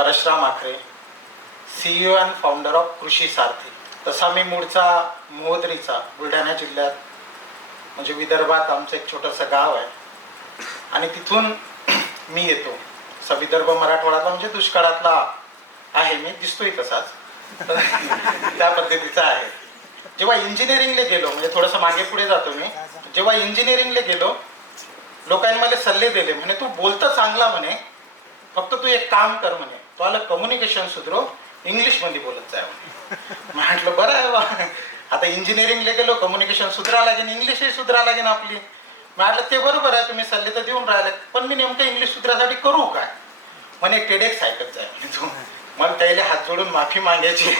Parshuram Akhare, CEO and founder of Krishi Sarathi. तसा मी मूळचा मोहदरीचा, बुलढाणा जिल्ह्यात म्हणजे विदर्भात आमचं एक छोटंसं गाव आहे आणि तिथून मी येतो. विदर्भ मराठवाड्यातला म्हणजे दुष्काळातला आहे मी, दिसतोय तसाच त्या पद्धतीचा आहे. जेव्हा इंजिनिअरिंगला गेलो, म्हणजे थोडंसं मागे पुढे जातो मी, जेव्हा इंजिनिअरिंगला गेलो लोकांनी मला सल्ले दिले, म्हणे तू बोलतं चांगला म्हणे, फक्त तू एक काम कर म्हणे, तू आलं कम्युनिकेशन सुधरो, इंग्लिशमध्ये बोलत जाय म्हणे. म्हटलं बरं आहे बा, आता इंजिनिअरिंगला गेलो, कम्युनिकेशन सुधरा लागेल, इंग्लिशही सुधरा लागेल आपली. म्हटलं ते बरोबर आहे, तुम्ही सल्ले तर देऊन राहिले, पण मी नेमकं इंग्लिश सुधरासाठी करू काय? म्हणे टेडेक्स ऐकत जाय म्हणे तू. मला त्याला हात जोडून माफी मागायची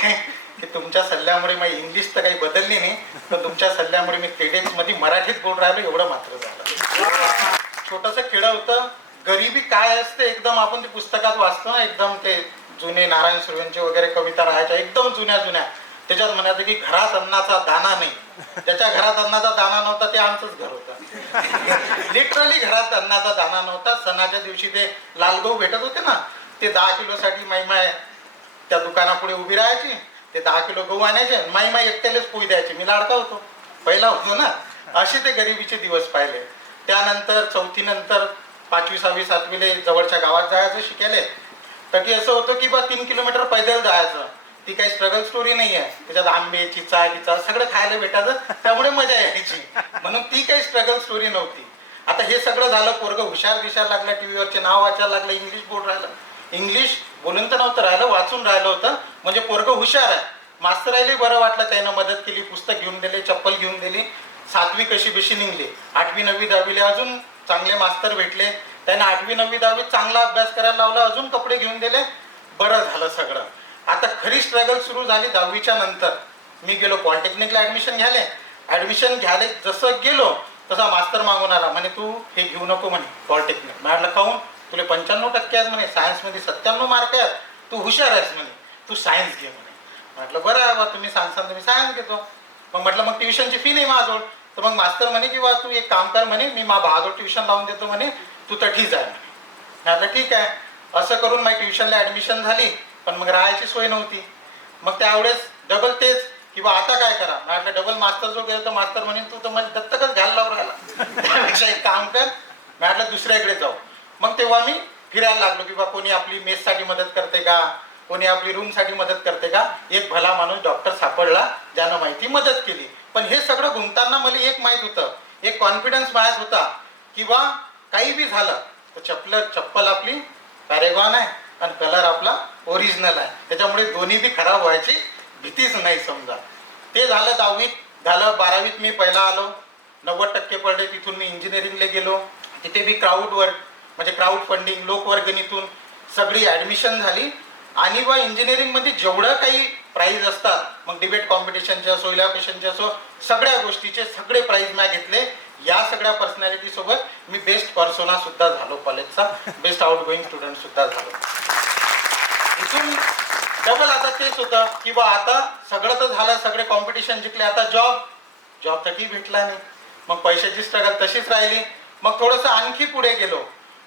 की तुमच्या सल्ल्यामुळे माझी इंग्लिश तर काही बदलली नाही, पण तुमच्या सल्ल्यामुळे मी टेडेक्समध्ये मराठीत बोल राहिलो एवढं मात्र झालं. छोटंसं खेडं होतं. गरिबी काय असते एकदम आपण ते पुस्तकात वाचतो ना, एकदम ते जुने नारायण सुर्वेंचे वगैरे कविता राहायच्या एकदम जुन्या जुन्या. त्याच्यात म्हणायचं की घरात अन्नाचा दाना नाही. ज्याच्या घरात अन्नाचा दाना नव्हता ते आमचंच घर होतं. लिटरली घरात अन्नाचा दाना नव्हता. सणाच्या दिवशी ते लालगहू भेटत होते ना, ते 10 किलोसाठी माई त्या दुकानापुढे उभी राहायची, ते 10 किलो गहू आणायचे, माई एकट्यालाच पोई द्यायची. मी लाडका होतो, पहिला होतो ना. असे ते गरिबीचे दिवस पाहिले. त्यानंतर 4थी नंतर 5वी 6वी 7वीला जवळच्या गावात जायचं शिकायला. तर की असं होतं की बा 3 किलोमीटर पैदल जायचं. ती काही स्ट्रगल स्टोरी नाही आहे. त्याच्यात आंबे चिचा गिचा सगळं खायला भेटायचं, त्यामुळे मजा यायची. म्हणून ती काही स्ट्रगल स्टोरी नव्हती. आता हे सगळं झालं, पोरगं हुशार दिसायला लागलं, टीव्हीवरचे नाव वाचायला लागलं, इंग्लिश बोल राहिलं. इंग्लिश बोलून तर नव्हतं राहिलं, वाचून राहिलं होतं, म्हणजे पोरगं हुशार आहे. मास्तरायला बरं वाटलं, त्यानं मदत केली, पुस्तक घेऊन दिले, चप्पल घेऊन दिली. 7वी कशी बेशी निघली. 8वी 9वी 10वीला अजून चांगले मास्तर भेटले, त्याने 8वी 9वी 10वीत चांगला अभ्यास करायला लावला, अजून कपडे घेऊन दिले, बरं झालं सगळं. आता खरी स्ट्रगल सुरू झाली 10वीच्या नंतर. मी गेलो पॉलिटेक्निकला ॲडमिशन घ्यायला. ॲडमिशन घ्यायला जसं गेलो तसा मास्तर मागून आला, म्हणे तू हे घेऊ नको म्हणे पॉलिटेक्निक. म्हटलं काहून? तुला 95% आहेत म्हणे, सायन्समध्ये 97 मार्क आहेत, तू हुशार आहेस म्हणे, तू सायन्स घे म्हणे. म्हटलं बरं आहे बा, तुम्ही सांगसान तर मी सायन्स घेतो. मग म्हटलं मग ट्युशनची फी नाही माझ्याजवळ. तर मग मास्तर म्हणे की बा तू एक काम कर म्हणे, मी भावाजवळ ट्युशन लावून देतो म्हणे, तू तठी जाय म्हणे. म्हटलं ठीक आहे. असं करून माझी ट्युशनला ॲडमिशन झाली, पण मग राहायची सोय नव्हती. मग त्यावेळेस डबल तेच की बा आता काय करा. म्हटलं डबल मास्तर जो गेलो तर मास्तर म्हणे तू तर मला दत्तकच घ्यायला लावून राहिला, त्यापेक्षा एक काम कर. म्हटलं दुसऱ्याकडे जाऊ. मग तेव्हा मी फिरायला लागलो की बा कोणी आपली मेससाठी मदत करते का, कोणी आपली रूमसाठी मदत करते का. एक भला माणूस डॉक्टर सापडला ज्यानं माहिती मदत केली. पण हे सगळं घुमताना मला एक माहीत होतं, एक कॉन्फिडन्स माहीत होता की बा काही बी झालं तर चप्पल आपली पॅरेगॉन आहे आणि कलर आपला ओरिजिनल आहे, त्याच्यामुळे दोन्ही बी खराब व्हायची भीतीच नाही समजा. ते झालं 10वीत. झालं 12वीत मी पहिला आलो, 90% पडले. तिथून मी इंजिनिअरिंगला गेलो. तिथे बी म्हणजे क्राऊड फंडिंग, लोकवर्गणीतून सगळी ॲडमिशन झाली. आणि बा इंजिनिअरिंगमध्ये जेवढं काही प्राईज असतात, मग डिबेट कॉम्पिटिशनचे असो, इलॅक्युशनचे असो, सगळ्या गोष्टीचे सगळे प्राईज मी घेतले. या सगळ्या पर्सनॅलिटीसोबत मी बेस्ट पर्सोना सुद्धा झालो कॉलेजचा, बेस्ट आउट गोईंग स्टुडंट सुद्धा झालो. इथून डबल आता तेच होतं की बा आता सगळं तर झालं, सगळे कॉम्पिटिशन जिंकले, आता जॉब तर ठीक भेटला नाही. मग पैशाची स्ट्रगल तशीच राहिली. मग थोडंसं आणखी पुढे गेलो,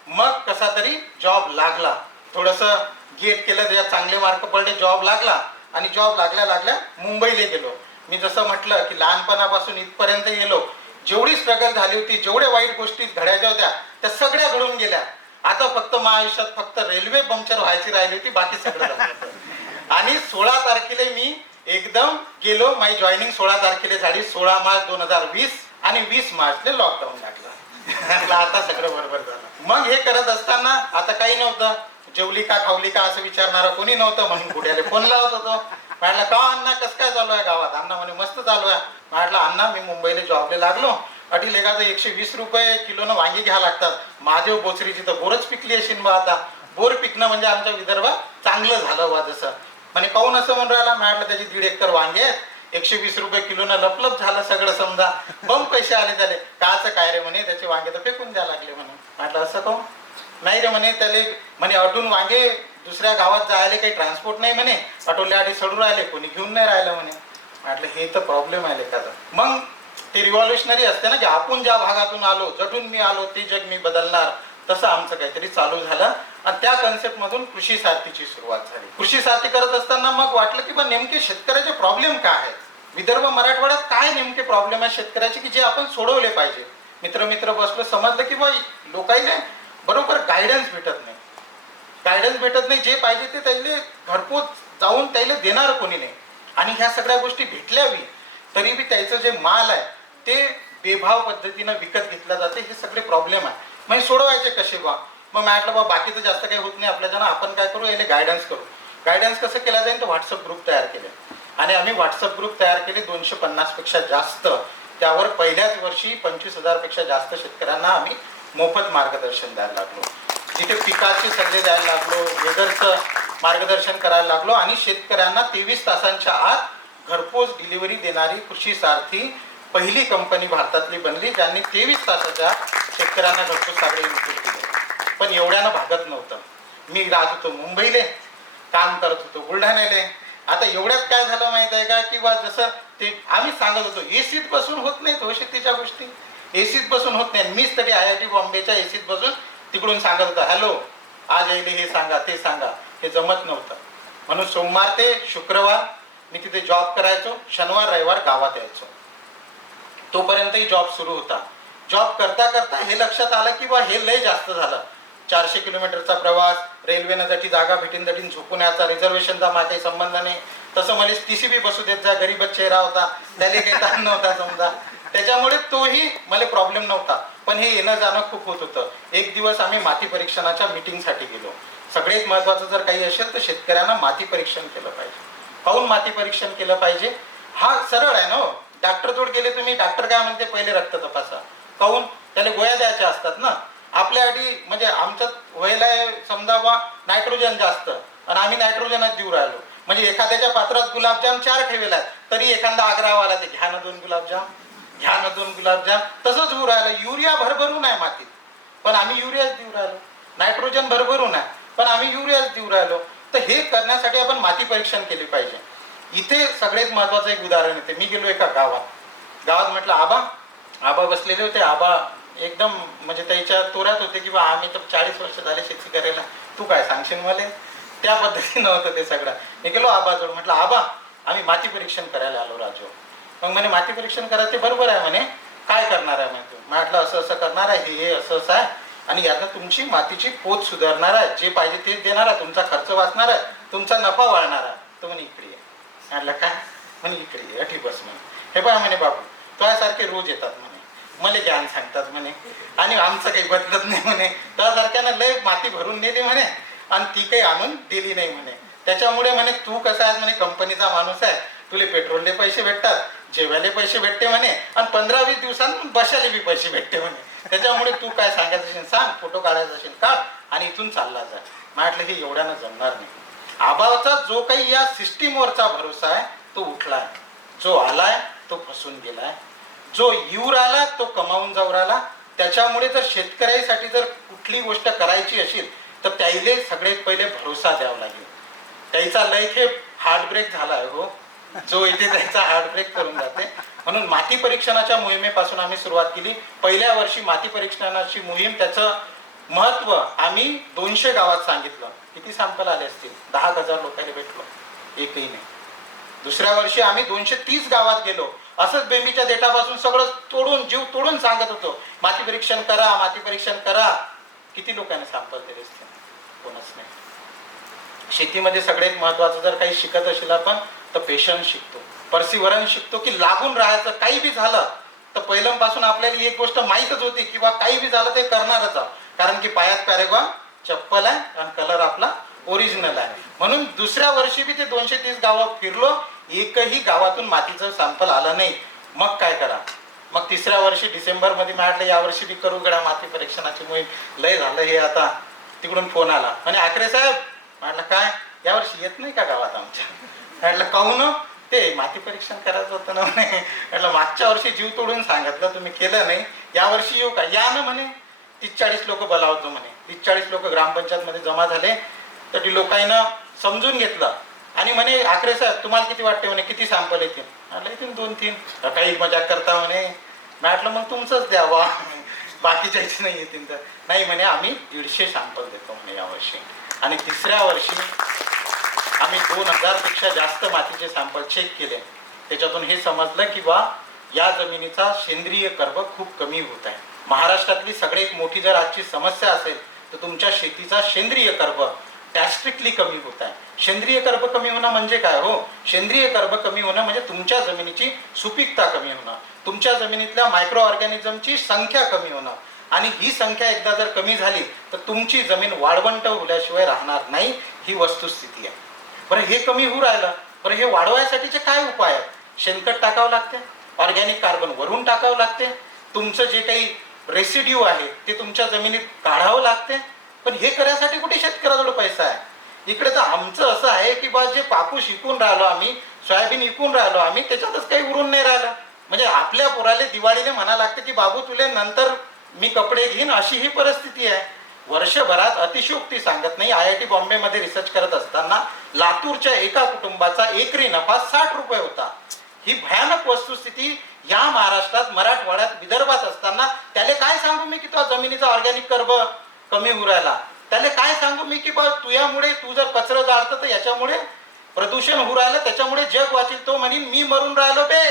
मग कसा तरी जॉब लागला. थोडंसं गेट केलं, त्याच्यात चांगले मार्क पडले, जॉब लागला. आणि जॉब लागल्या मुंबईला गेलो. मी जसं म्हटलं की लहानपणापासून इथपर्यंत गेलो, जेवढी स्ट्रगल झाली होती, जेवढ्या वाईट गोष्टी घडायच्या होत्या त्या सगळ्या घडून गेल्या. आता फक्त माझ्या आयुष्यात फक्त रेल्वे पंक्चर व्हायची राहिली होती, बाकी सगळं झालं. आणि 16 तारखेला मी एकदम गेलो. माझी जॉईनिंग 16 तारखेला झाली, 16 मार्च 2020. आणि 20 मार्चला लॉकडाऊन लागला. आता सगळं बरोबर झालं. मग हे करत असताना आता काही नव्हतं, जेवली का खावली का असं विचारणारं कोणी नव्हतं, म्हणून गुड्याला फोन लावत होतो. म्हटलं का अण्णा कसं काय चालू आहे गावात? अण्णा म्हणे मस्त चालू आहे. म्हटलं अण्णा मी मुंबईला जॉबला लागलो, अटी लेखाचं 120 रुपये किलोनं वांगी घ्यावं लागतात. महादेव बोचरीची तर बोरच पिकली असेल बा. आता बोर पिकणं म्हणजे आमच्या विदर्भात चांगलं झालं बा. जसं म्हणे काहून असं म्हणून राहिला. म्हटलं त्याची 1.5 एकर वांगे आहेत, 120 रुपये किलोनं लपलप झालं सगळं समजा, बंद पैसे आले त्याले. काचं काय रे म्हणे, त्याचे वांगे तर फेकून द्यायला लागले म्हणे. म्हटलं असं काहून? नाही रे म्हणे, त्याले म्हणे अटून वांगे दुसऱ्या गावात जायला काही ट्रान्सपोर्ट नाही म्हणे, अटोल्याआधी सडू राहिले, कोणी घेऊन नाही राहिलं म्हणे. म्हटलं हे तर प्रॉब्लेम आहे लेखाचा. मग ते रिव्हॉल्युशनरी असते ना की आपण ज्या भागातून आलो, जटून मी आलो ते जग मी बदलणार, तसं आमचं काहीतरी चालू झालं. आणि त्या कन्सेप्टमधून कृषी सारथीची सुरुवात झाली. कृषी सारथी करत असताना मग वाटलं की बा नेमके शेतकऱ्याचे प्रॉब्लेम काय आहेत, विदर्भ मराठवाड्यात काय नेमके प्रॉब्लेम आहेत शेतकऱ्याचे की जे आपण सोडवले पाहिजे. मित्र बसलो, समजलं की बा लोकांना बरोबर गायडन्स भेटत नाही. गायडन्स भेटत नाही, जे पाहिजे ते त्याला घरपोच जाऊन त्याला देणार कोणी नाही. आणि ह्या सगळ्या गोष्टी भेटल्यावी तरी बी त्याचं जे माल आहे ते बेभाव पद्धतीनं विकत घेतला जाते. हे सगळे प्रॉब्लेम आहे. मग सोडवायचे कसे बा. मग म्हटलं बा बाकीचं जास्त काही होत नाही आपल्याच्यानं, आपण काय करू, याला गायडन्स करू. गायडन्स कसं केला जाईल, तर व्हॉट्सअप ग्रुप तयार केले आणि आम्ही व्हॉट्सअप ग्रुप तयार केले 250पेक्षा जास्त. त्यावर पहिल्याच वर्षी 25,000 पेक्षा जास्त शेतकऱ्यांना आम्ही मोफत मार्गदर्शन द्यायला लागलो. जिथे पिकाचे सल्ले द्यायला लागलो, वेदरचं मार्गदर्शन करायला लागलो आणि शेतकऱ्यांना 23 तासांच्या आत घरपोच डिलिव्हरी देणारी कृषी सारथी पहिली कंपनी भारतातली बनली, ज्यांनी 23 तासाच्या शेतकऱ्यांना घरपोच सगळे इनपुट दिले. पण एवढ्यानं भागत नव्हतं. मी राहत होतो मुंबईले, काम करत होतो बुलढाण्याले. आता एवढ्यात काय झालं माहित आहे का, किंवा जसं ते आम्ही सांगत होतो एसीत बसून होत नाही तो शेतीच्या गोष्टी, एसीत बसून होत नाही. मीच तरी IIT बॉम्बेच्या एसीत बसून तिकडून सांगत होता, हॅलो आज येईल हे सांगा ते सांगा. हे जमत नव्हतं. म्हणून सोमवार ते शुक्रवार मी तिथे जॉब करायचो, शनिवार रविवार गावात यायचो. तोपर्यंतही जॉब सुरू होता. जॉब करता करता हे लक्षात आलं की बा हे लय जास्त झालं. 400 किलोमीटरचा प्रवास, रेल्वेनं जटी जागा भेटीन दटीन झोपून यायचा, रिझर्वेशनचा माझा संबंध नाही. तसं मला TCB बसू देत जा, गरीबच चेहरा होता, त्याला काही ताण नव्हता समजा, त्याच्यामुळे तोही मला प्रॉब्लेम नव्हता. पण हे येणं जाणं खूप होत होतं. एक दिवस आम्ही माती परीक्षणाच्या मीटिंगसाठी गेलो. सगळ्यात महत्त्वाचं जर काही असेल तर शेतकऱ्यांना माती परीक्षण केलं पाहिजे. काहून माती परीक्षण केलं पाहिजे, हा सरळ आहे ना. डॉक्टरजवळ गेले तुम्ही, डॉक्टर काय म्हणते, पहिले रक्त तपासा. काहून, त्याला गोळ्या द्यायच्या असतात ना. आपल्यासाठी म्हणजे आमच्यात व्हायला समजा बा नायट्रोजन जास्त आणि आम्ही नायट्रोजनच देऊ राहिलो. म्हणजे एखाद्याच्या पात्रात गुलाबजाम 4 ठेवलेला आहे तरी एखादा आग्रहवाला ते घ्या ना 2 गुलाबजाम, घ्या ना 2 गुलाबजाम, तसंच होऊ राहिलं. युरिया भरभरून आहे मातीत पण आम्ही युरियाच देऊ राहिलो, नायट्रोजन भरभरून आहे पण आम्ही युरियाच देऊ राहिलो. तर हे करण्यासाठी आपण माती परीक्षण केले पाहिजे. इथे सगळ्यात महत्वाचं एक उदाहरण येते. मी गेलो एका गावात म्हटलं आबा बसलेले होते. आबा एकदम म्हणजे त्याच्या तोऱ्यात होते की बा आम्ही तर 40 वर्ष झाले शेती करायला, तू काय सांगशील मला. त्या पद्धतीनं होतं ते सगळं. मी गेलो आबाजवळ, म्हटलं आबा आम्ही माती परीक्षण करायला आलो राजू. मग म्हणे माती परीक्षण करा, ते बरोबर आहे म्हणे, काय करणार आहे म्हणे तू. म्हटलं असं करणार आहे, हे असं आहे आणि यातनं तुमची मातीची पोत सुधारणार आहे, जे पाहिजे तेच देणार आहे, तुमचा खर्च वाचणार आहे, तुमचा नफा वाढणार आहे. तो म्हणे इकडे ये. म्हटलं काय, म्हणे इकडे ये, अठी बस म्हणे. हे पाय म्हणे बापू तुझ्यासारखे रोज येतात म्हणे, मला ज्ञान सांगतात म्हणे आणि आमचं काही बदलत नाही म्हणे. तुझ्यासारख्यानं लय माती भरून नेली म्हणे आणि ती काही आणून दिली नाही म्हणे. त्याच्यामुळे म्हणे तू कसा आहे म्हणे, कंपनीचा माणूस आहे, तुले पेट्रोलले पैसे भेटतात, जेवायला पैसे भेटते म्हणे आणि 15-20 दिवसांत बसायला बी पैसे भेटते म्हणे. त्याच्यामुळे तू काय सांगायचं असेल सांग, फोटो काढायचा असेल काढ आणि इथून चालला जा. म्हटलं हे एवढ्यानं जमणार नाही. आबाचा जो काही या सिस्टीमवरचा भरोसा आहे तो उठलाय, जो आलाय तो फसून गेलाय, जो येऊ राहिला तो कमावून जाऊ राहिला. त्याच्यामुळे जर शेतकऱ्यासाठी जर कुठली गोष्ट करायची असेल तर त्याईले सगळ्यात पहिले भरोसा द्यावा लागेल. त्याचा लय हे हार्ट ब्रेक झाला आहे हो, जो इथे त्याचा हार्ट ब्रेक करून जाते. म्हणून माती परीक्षणाच्या मोहिमेपासून आम्ही सुरुवात केली. पहिल्या वर्षी माती परीक्षणाची मोहीम, त्याचं महत्व आम्ही 200 गावात सांगितलं. किती सॅम्पल आले असतील, 10,000 लोकांना भेटलो, एकही नाही. दुसऱ्या वर्षी आम्ही 230 गावात गेलो. असंच बेंबीच्या देठापासून सगळं तोडून, जीव तोडून सांगत होतो माती परीक्षण करा, माती परीक्षण करा. किती लोकांनी सॅम्पल दिले असते, कोणच नाही. शेतीमध्ये सगळ्यात महत्वाचं जर काही शिकत असेल आपण तर पेशन्स शिकतो, परसिव्हरन्स शिकतो, की लागून राहायचं. काही बी झालं तर पहिल्यापासून आपल्याला एक गोष्ट माहीतच होती की बा काही बी झालं ते करणारच आहोत, कारण की पायात पॅरेगॉन चप्पल आहे आणि कलर आपला ओरिजिनल आहे. म्हणून दुसऱ्या वर्षी बी ते 230 गावं फिरलो, एकही गावातून मातीचं सॅम्पल आलं नाही. मग काय करा, मग तिसऱ्या वर्षी डिसेंबरमध्ये म्हटलं यावर्षी बी करू गड्या माती परीक्षणाची मोहीम, लय झालं हे. आता तिकडून फोन आला आणि आखरे साहेब, म्हटलं काय यावर्षी येत नाही का गावात आमच्या. म्हटलं काहून, ते माती परीक्षण करायचं होतं ना म्हणे. म्हटलं मागच्या वर्षी जीव तोडून सांगितलं तुम्ही केलं नाही, यावर्षी येऊ का. या ना म्हणे. 30-40 लोक बोलावतो म्हणे. 30-40 लोक ग्रामपंचायतमध्ये जमा झाले. तर ती लोकांना समजून घेतलं आणि म्हणे आखरे साहेब तुम्हाला किती वाटते म्हणे, किती सॅम्पल येतील. म्हटलं येतील 2-3. काही मजाक करता म्हणे. म्हटलं मग तुमचंच द्यावा. बाकीच्याच नाही येतील तर नाही म्हणे आम्ही 150 सॅम्पल देतो म्हणे यावर्षी. आणि तिसऱ्या वर्षी आम्ही 2000पेक्षा जास्त मातीचे सॅम्पल चेक केले. त्याच्यातून हे समजलं की बा या जमिनीचा सेंद्रिय कर्ब खूप कमी होत आहे. महाराष्ट्रातली सगळ्यात मोठी जर आजची समस्या असेल तर तुमच्या शेतीचा सेंद्रिय कर्ब ड्रॅस्टिकली कमी होत आहे. सेंद्रिय कर्ब कमी होणं म्हणजे काय हो? सेंद्रिय कर्ब कमी होणं म्हणजे तुमच्या जमिनीची सुपीकता कमी होणं, तुमच्या जमिनीतल्या मायक्रो ऑर्गॅनिझमची संख्या कमी होणं. आणि ही संख्या एकदा जर कमी झाली तर तुमची जमीन वाळवंट होल्याशिवाय राहणार नाही, ही वस्तुस्थिती आहे. बरं हे कमी होऊ राहिलं, बरं हे वाढवायसाठीचे काय उपाय आहेत? शेणखत टाकावं लागते, ऑर्गॅनिक कार्बन वरून टाकावं लागते, तुमचं जे काही रेसिड्यू आहे ते तुमच्या जमिनीत काढावं लागते. पण हे करायसाठी कुठे शेतकऱ्याजवळ पैसा आहे? इकडे तर आमचं असं आहे की बा जे कापूस विकून राहिलो आम्ही, सोयाबीन विकून राहिलो आम्ही, त्याच्यातच काही उरून नाही राहिलं. म्हणजे आपल्या पोराले दिवाळीने म्हणा लागतं की बाबू तुले नंतर मी कपडे घेईन, अशी ही परिस्थिती आहे. वर्षभरात अतिशयोक्ती सांगत नाही, IIT बॉम्बेमध्ये रिसर्च करत असताना लातूरच्या एका कुटुंबाचा एकरी नफा 60 रुपये होता. ही भयानक वस्तुस्थिती या महाराष्ट्रात, मराठवाड्यात, विदर्भात असताना त्याला काय सांगू मी की तो जमिनीचा ऑर्गॅनिक कर्ब कमी होऊ राहिला? त्याला काय सांगू मी की बा तुझ्यामुळे तू जर कचरा जाळतं तर याच्यामुळे प्रदूषण होऊ राहिलं, त्याच्यामुळे जग वाचेल. तो म्हणीन मी मरून राहिलो बे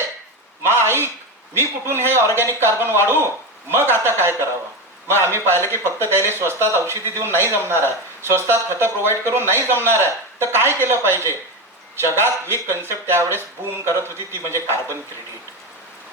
मा आई, मी कुठून हे ऑर्गॅनिक कार्बन वाढू? मग आता काय करावं? मग आम्ही पाहिलं की फक्त त्याला स्वस्तात औषधी देऊन नाही जमणार आहे, स्वस्तात खतं प्रोव्हाइड करून नाही जमणार आहे. तर काय केलं पाहिजे? जगात एक कन्सेप्ट त्यावेळेस बूम करत होती, ती म्हणजे कार्बन क्रेडिट.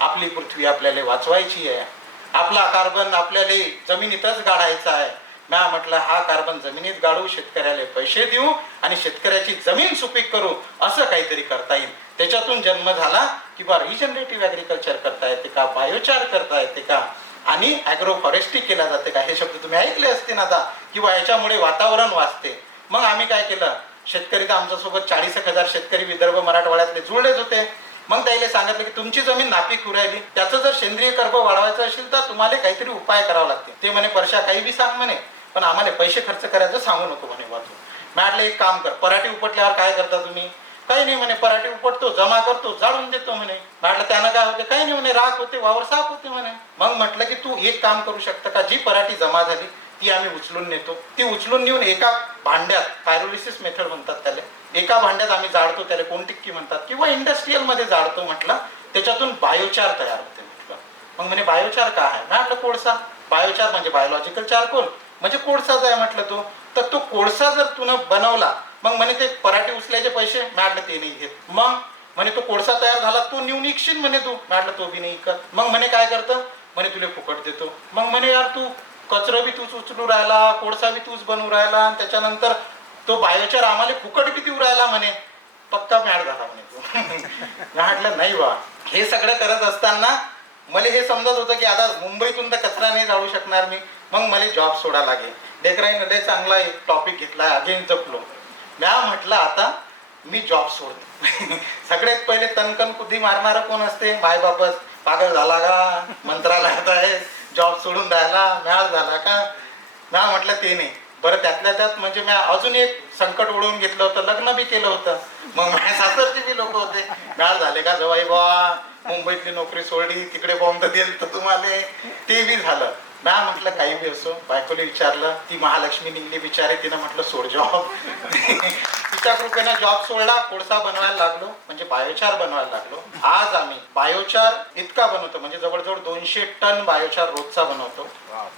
आपली पृथ्वी आपल्याला वाचवायची आहे, आपला कार्बन आपल्याला जमिनीतच गाडायचा आहे. म्या म्हटलं हा कार्बन जमिनीत गाडू, शेतकऱ्याला पैसे देऊ आणि शेतकऱ्याची जमीन सुपीक करू, असं काहीतरी करता येईल. त्याच्यातून जन्म झाला किंवा रिजनरेटिव्ह ॲग्रिकल्चर करता येते का, बायोचार करता येते का, आणि ॲग्रो फॉरेस्ट्री केला जाते का, हे शब्द तुम्ही ऐकले असतील आता. किंवा याच्यामुळे वातावरण वाचते. मग आम्ही काय केलं, शेतकरी तर आमच्यासोबत 40,000 शेतकरी विदर्भ मराठवाड्यातले जुळलेच होते. मग त्याला सांगितलं की तुमची जमीन नापीक होऊ राहिली, त्याचं जर सेंद्रिय कर्ब वाढवायचं असेल तर तुम्हाला काहीतरी उपाय करावा लागते. ते म्हणे परशा काही बी सांग म्हणे, पण आम्हाला पैसे खर्च करायचं सांगू नको म्हणे वाचून. म्हटलं एक काम कर, पराठी उपटल्यावर काय करता तुम्ही? काही नाही म्हणे, पराठी उपटतो, जमा करतो, जाळून देतो म्हणे. म्हटलं त्यानं काय होते? काही नाही म्हणे, राख होते, वावर साफ होते म्हणे. मग म्हटलं की तू एक काम करू शकतं का, जी पराठी जमा झाली ती आम्ही उचलून नेतो, ती उचलून नेऊन एका भांड्यात, पायरोलिसिस मेथड म्हणतात त्याला, एका भांड्यात आम्ही जाळतो, त्याला कोणटिक्की म्हणतात, किंवा इंडस्ट्रीयल मध्ये जाळतो म्हटलं, त्याच्यातून बायोचार तयार होते म्हटलं. मग म्हणे बायोचार काय आहे? म्हटलं कोळसा. बायोचार म्हणजे बायोलॉजिकल चारकोल, म्हणजे कोळसाच आहे म्हटलं तो. तर तो कोळसा जर तुनं बनवला, मग म्हणे ते पराठी उचलायचे पैसे, म्हटलं ते नाही घेत. मग म्हणे तो कोळसा तयार झाला, तो नेऊन इकशील म्हणे तू, म्हटलं तो बी नाही इकत. मग म्हणे काय करतं? म्हणे तुला फुकट देतो. मग म्हणे यार तू कचरा बी तूच उचलू राहिला, कोळसा बी तूच बनवू राहिला, आणि त्याच्यानंतर तो बायोचार आम्हाला फुकट बी देऊ राहिला म्हणे. पक्का मॅड झाला म्हणे तू. म्हटलं नाही बा. हे सगळं करत असताना मला हे समजत होतं की आता मुंबईतून तर कचरा नाही जाळू शकणार मी, मग मला जॉब सोडा लागेल. लेकराईनं लय चांगला एक टॉपिक घेतला, अगेन जपलो. म्या म्हटलं आता मी जॉब सोडतो. सगळ्यात पहिले तनकन कुदी मारणारं कोण असते? मायबापच. पागल झाला का, मंत्रालयात आहे, जॉब सोडून राहिला, मॅळ झाला का? म्या म्हटलं ते नाही. बरं त्यातल्या त्यात म्हणजे मी अजून एक संकट ओढवून घेतलं होतं, लग्न बी केलं होतं. मग माझ्या सासरचे बी लोक होते, मॅळ झाले का जवाई बा, मुंबईतली नोकरी सोडली, तिकडे बॉम्ब दिल तर तुम्हाला, ते बी झालं. म्या म्हटलं काही बी असो, बायकोला विचारलं, ती महालक्ष्मी निघली बिचारे, तिनं म्हटलं सोड जॉब. तिच्या कृपेनं जॉब सोडला, कोळसा बनवायला लागलो, म्हणजे बायोचार बनवायला लागलो. आज आम्ही बायोचार इतका बनवतो, म्हणजे जवळजवळ 200 टन बायोचार रोजचा बनवतो.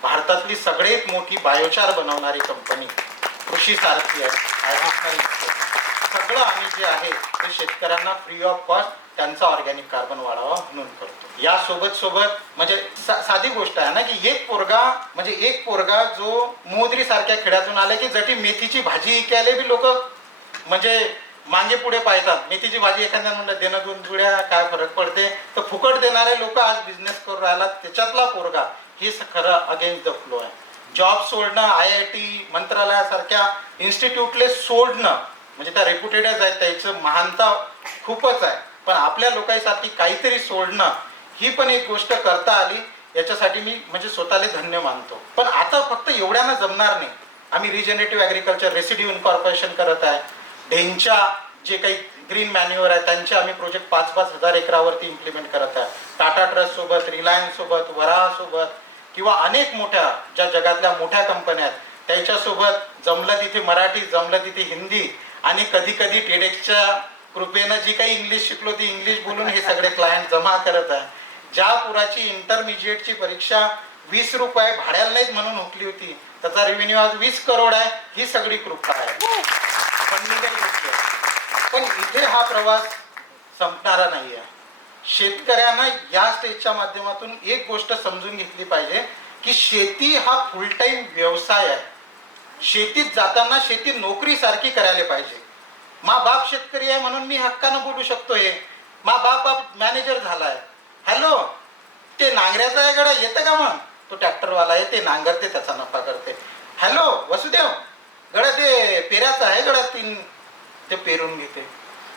भारतातली सगळ्यात मोठी बायोचार बनवणारी कंपनी कृषी सारथी आहे. सगळं आम्ही जे आहे ते शेतकऱ्यांना फ्री ऑफ कॉस्ट त्यांचा ऑर्गॅनिक कार्बन वाढावा म्हणून करतो. या सोबत म्हणजे साधी गोष्ट आहे ना की एक पोरगा जो मोदरी सारख्या खेड्यातून आले की जटी मेथीची भाजी इकायला बी लोक म्हणजे मागे पुढे पाहतात. मेथीची भाजी एखाद्या म्हणलं देणं 2 जुड्या काय फरक पडते, तर फुकट देणारे लोक आज बिझनेस करून राहिला. त्याच्यातला पोरगा हे खरं अगेन्स्ट द फ्लो आहे. जॉब सोडणं, IIT मंत्रालयासारख्या इन्स्टिट्यूटले सोडणं म्हणजे त्या रेप्युटेडच आहेत, त्याचं महानता खूपच आहे. पण आपल्या लोकांसाठी काहीतरी सोडणं ही पण एक गोष्ट करता आली, याच्यासाठी मी म्हणजे स्वतःला धन्य मानतो. पण आता फक्त एवढ्यानं जमणार नाही. आम्ही रिजनरेटिव्ह ॲग्रिकल्चर रेसिड्यू इन्कॉर्पोरेशन करत आहे. ढेंच्या जे काही ग्रीन मॅन्युअर आहे त्यांचे आम्ही प्रोजेक्ट 5,000 एकरावरती इम्प्लिमेंट करत आहे. टाटा ट्रस्ट सोबत, रिलायन्स सोबत, वराह सोबत, किंवा अनेक मोठ्या ज्या जगातल्या मोठ्या कंपन्या आहेत त्याच्यासोबत जमलं तिथे मराठी, जमलं तिथे हिंदी, आणि कधी कधी टेडेक्सच्या कृपेनं जी काही इंग्लिश शिकलो ती इंग्लिश बोलून हे सगळे क्लायंट जमा करत आहे. ज्या पुराची इंटरमिजिएटची परीक्षा 20 रुपये भाड्याला नाहीत म्हणून हुकली होती, त्याचा रेव्हेन्यू आज 20 करोड आहे. ही सगळी कृपा आहे. पण इथे हा प्रवास संपणारा नाही आहे. शेतकऱ्यांना या स्टेजच्या माध्यमातून एक गोष्ट समजून घेतली पाहिजे की शेती हा फुल टाइम व्यवसाय आहे. शेतीत जाताना शेती नोकरीसारखी करायला पाहिजे. मा बाप शेतकरी आहे म्हणून मी हक्कानं बोलू शकतो. हे मा बाप मॅनेजर झालाय. हॅलो, ते नांगऱ्याचा आहे गडा येतं का? मग तो ट्रॅक्टरवाला आहे, ते नांगरते, त्याचा नफा करते. हॅलो वसुदेव, गडा ते पेराचं आहे गडा, ते पेरून घेते.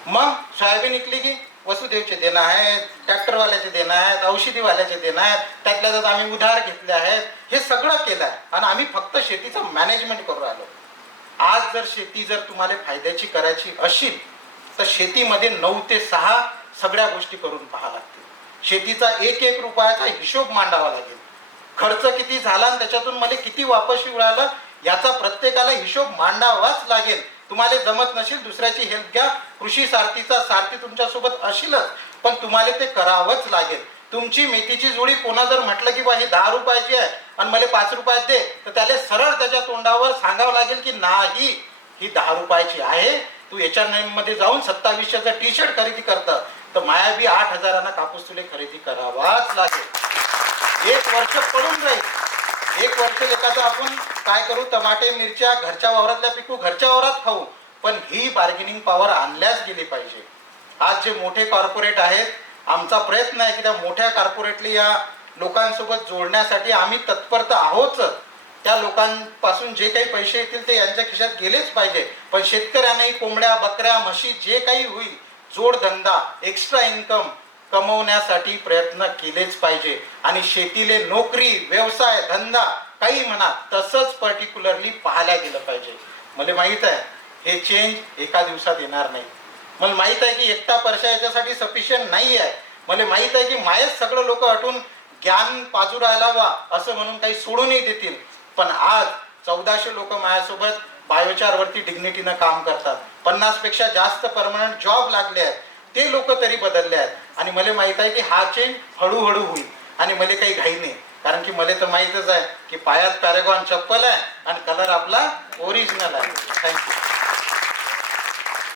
मग सोयाबीन निघली की वसुदेवचे देणं आहेत, ट्रॅक्टरवाल्याचे देणं आहेत, औषधीवाल्याचे देणं आहेत, त्यातल्या त्यात आम्ही उधार घेतले आहेत. हे सगळं केलं आहे आणि आम्ही फक्त शेतीचं मॅनेजमेंट करू राहिलो. आज जर शेती जर तुम्हाला फायद्याची करायची असेल तर शेतीमध्ये 9 ते 6 सगळ्या गोष्टी करून पाहा लागतील. शेतीचा एक एक रुपयाचा हिशोब मांडावा लागेल. खर्च किती झाला आणि त्याच्यातून मला किती वापस येऊ राहिलं याचा प्रत्येकाला हिशोब मांडावाच लागेल. तुम्हाला जमत नसेल दुसऱ्याची हेल्प घ्या. कृषी सारथीचा सारथी तुमच्यासोबत असेलच, पण तुम्हाला ते करावंच लागेल. तुमची मेथीची जोडी कोणा जर म्हटलं की बा ही 10 रुपयाची आहे आणि मला 5 रुपयात दे, तर त्याला सरळ त्याच्या तोंडावर सांगावं लागेल की नाही, ही 10 रुपयाची आहे. तू H&M मध्ये जाऊन 2700चा टी शर्ट खरेदी करतं तर मायाबी 8,000 कापूस तुला खरेदी करावाच लागेल. 1 वर्ष पडून राहील. 1 वर्ष एखादं आपण काय करू, टमाटे मिरच्या घरच्या वावरातल्या पिकू घरच्या वावरात खाऊ, पण ही बार्गेनिंग पॉवर आणल्याच गेली पाहिजे. आज जे मोठे कॉर्पोरेट आहेत, आमचा प्रयत्न आहे की त्या मोठ्या कॉर्पोरेटली या लोकांसोबत जोडण्यासाठी आम्ही तत्पर आहोत. त्या लोकांपासून जे काही पैसे येतील ते यांच्या खिशात गेलेच पाहिजे. पण शेतकऱ्यांनाही कोंबड्या बकऱ्या म्हशी जे काही होईल जोडधंदा एक्स्ट्रा इन्कम कमवण्यासाठी प्रयत्न केलेच पाहिजे. आणि शेतीले नोकरी व्यवसाय धंदा काही म्हणा तसंच पर्टिक्युलरली पाहायला गेलं पाहिजे. मला माहीत आहे हे चेंज एका दिवसात येणार नाही. मला माहीत आहे की एकटा परशा याच्यासाठी सफिशियंट नाही आहे. मला माहीत आहे की मायच सगळं लोक हटून ज्ञान पाजू राहायला वा असं म्हणून काही सोडूनही देतील. पण आज 1400 लोक माझ्यासोबत बायोचारवरती डिग्निटीनं काम करतात. 50 पेक्षा जास्त परमनंट जॉब लागले आहेत. ते लोक तरी बदलले आहेत. आणि मला माहीत आहे की हा चेंज हळूहळू होईल आणि मला काही घाई नाही. कारण की मला तर माहीतच आहे की पायात पॅरेगॉन चप्पल आहे आणि कलर आपला ओरिजिनल आहे. थँक्यू.